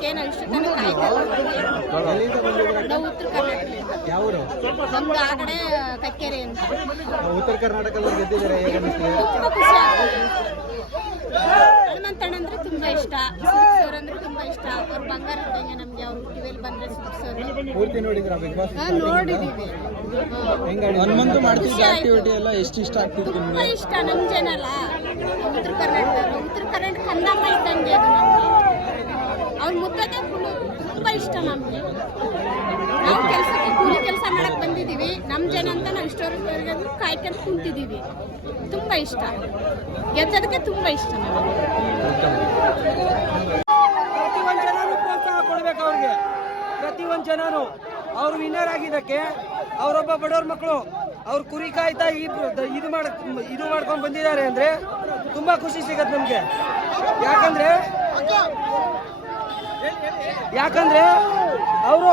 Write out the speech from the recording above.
ಅದಕ್ಕೆ ನಾವು ಇಷ್ಟು ತನಕ ಕಾಯ್ತಾ ಇದ್ದೀವಿ. ಎಲ್ಲಿಂದ ಬಂದಿದ್ದೀರಾ ನಾವು ಉತ್ತರ ಕರ್ನಾಟಕ ಯಾವ ಊರು ನಮ್ದು ಆ ಕಡೆ ಕಕ್ಕೇರಿ ಅಂತ. ಉತ್ತರ ಕರ್ನಾಟಕದಲ್ಲಿ ಗೆದ್ದಿದ್ದಾರೆ ಹೇಗೆ ಅನಿಸ್ತಿದೆ ತುಂಬಾ ಖುಷಿ ಆಗ್ತದೆ. ಹನುಮಂತಣ್ಣ ಅಂದ್ರೆ ತುಂಬಾ ಇಷ್ಟ. ಅಂದ್ರೆ ತುಂಬಾ ಇಷ್ಟ. ಅವ್ರ ಬಂಗಾರ ಇದ್ದಂಗೆ ನಮ್ಗೆ ಅವ್ರು ಟಿವಿಯಲ್ಲಿ ಬಂದ್ರೆ ಪೂರ್ತಿ ನೋಡಿದ್ರ ಬಿಗ್ ಬಾಸ್? ನೋಡಿದೀವಿ? ಹನುಮಂತು ಮಾಡ್ತಿದ್ದ ಆಕ್ಟಿವಿಟಿ ಎಲ್ಲ ಎಷ್ಟು ಇಷ್ಟ ಆಗ್ತಿತ್ತು ತುಂಬಾ ಇಷ್ಟ ನಮ್ ಜನ ಅಲ್ಲ ಉತ್ತರ ಕರ್ನಾಟಕ ಉತ್ತರ ಕರ್ನಾಟಕ ಕನ್ನಮ್ಮ ಇದ್ದಂಗೆ ಅದು ನಮ್ಗೆ ಅವ್ರ ಮುದ್ದತೆ ತುಂಬ ಇಷ್ಟ ನಮಗೆ. ನಾವು ಕೆಲಸ ಕೂಲಿ ಕೆಲಸ ಮಾಡಕ್ ಬಂದಿದ್ದೀವಿ. ನಮ್ಮ ಜನ ಅಂತ ನಾವು ಇಷ್ಟವರೆಗೂ ಕಾಯ್ಕೊಂಡು ಕುಂತಿದ್ದೀವಿ. ತುಂಬಾ ಇಷ್ಟ. ಗೆದ್ದದಕ್ಕೆ ತುಂಬಾ ಇಷ್ಟ ನಮಗೆ. ಪ್ರತಿಯೊಂದು ಜನನು ಪ್ರೋತ್ಸಾಹ ಕೊಡ್ಬೇಕು ಅವ್ರಿಗೆ. ಪ್ರತಿಯೊಂದು ಜನನು. ಅವ್ರು ವಿನ್ನರ್ ಆಗಿದ್ದಕ್ಕೆ ಅವರೊಬ್ಬ ಬಡವ್ರ ಮಕ್ಕಳು ಅವ್ರ ಕುರಿ ಕಾಯ್ತಾ ಇದು ಮಾಡ ಇದು ಮಾಡ್ಕೊಂಡು ಬಂದಿದ್ದಾರೆ ಅಂದ್ರೆ ತುಂಬಾ ಖುಷಿ ಸಿಗತ್ತೆ ನಮ್ಗೆ. ಯಾಕಂದ್ರೆ ಯಾಕಂದ್ರೆ ಅವರು